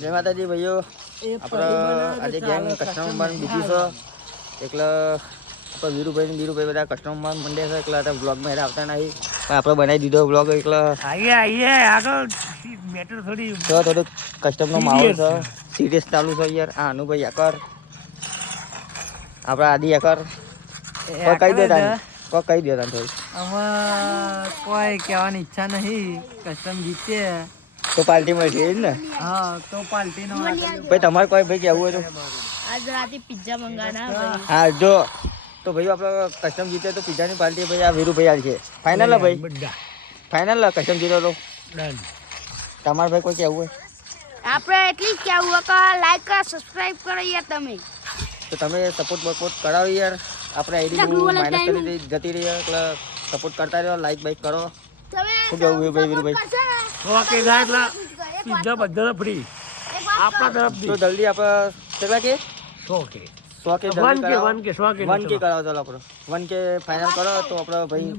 જય માતાજી ભાઈઓ. આપણે આજે ગેંગ કસ્ટમર બીજી છે એટલે આપણે વીરુભાઈ બધા કસ્ટમર મંડે છે એટલે आता બ્લોગમાં હેરા આવતા નહીં પણ આપણે બનાવી દીધો બ્લોગ એટલે આઈએ આગળ મેટર થોડી તો થોડું કસ્ટમરનો માહોલ છે સિરિયસ ચાલુ છે યાર. આ અનુભાઈ એકર આપણા આદિ એકર કોઈ કહી દેતા થોડી આમાં કોઈ કહેવાની ઈચ્છા નહીં. કસ્ટમ જીતે તો પાર્ટી મળશે જ ને. હા તો પાર્ટીનો ભાઈ તમારે કોઈ ભાઈ કહેવું હોય તો आज रात पिज्जा मंगाना હા જો તો ભાઈ આપણે કસ્ટમ જીતે તો પિઝાની પાર્ટી ભાઈ આ વીરુભાઈ આલ છે. ફાઇનલ ભાઈ બધા ફાઇનલ કસ્ટમ જીતો તો ડન. તમારે ભાઈ કોઈ કહેવું હોય આપણે એટલી જ કહેવું કે લાઈક કરો સબસ્ક્રાઇબ કરો યાર તમે. તો તમે સપોર્ટ બપોર્ટ કરાવો યાર. આપણે આઈડી માઇનસ કરી જતી રહી એટલે સપોર્ટ કરતા રહ્યો, લાઈક બાઈક કરો. શું કહેવું છે ભાઈ વીરુભાઈ? ઓકે થાય એટલે પીઝા બધા ફ્રી આપણા તરફથી તો જલ્દી આપણે કેટલા કે 100 કે 100 કે 1 કે 1 કે 100 કે 1 કે કરાવો ચાલો આપણે 1 કે ફાઇનલ કરો તો આપણે ભાઈ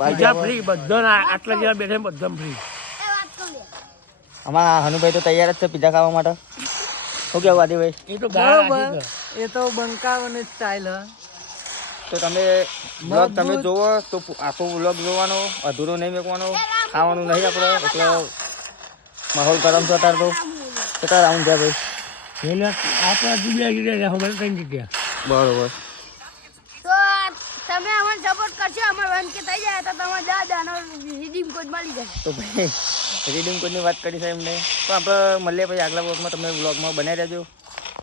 પીઝા ફ્રી બધા આટલા જેવા બેઠા બધા ફ્રી. આમાં હનુભાઈ તો તૈયાર જ છે પીઝા ખાવા માટે. શું કહેવું આદિભાઈ? એ તો બરોબર. એ તો બંકાવાની સ્ટાઇલ હ. તો તમે બ્લોગ તમે જોવો તો આખો બ્લોગ જોવાનો, અધૂરો નહીં મેકવાનો, ખાવાનું નહીં આપણે એટલે માહોલ ગરમ છે અત્યારે તો કેટલા રાઉન્ડ છે ભાઈ? એટલે આપણા જગ્યા હવે કઈ જગ્યા બરોબર. તો તમે અમને સપોર્ટ કરશો અમાર 1K થઈ જાય તો તમારે દાદાનો રીડીમ કોડ મળી જશે. તો ભાઈ રીડિંગ કોડની વાત કરી છે એમને તો આપણે મળીએ ભાઈ આગલા બ્લોગમાં. તમે બ્લોગમાં બનાવી રહેજો.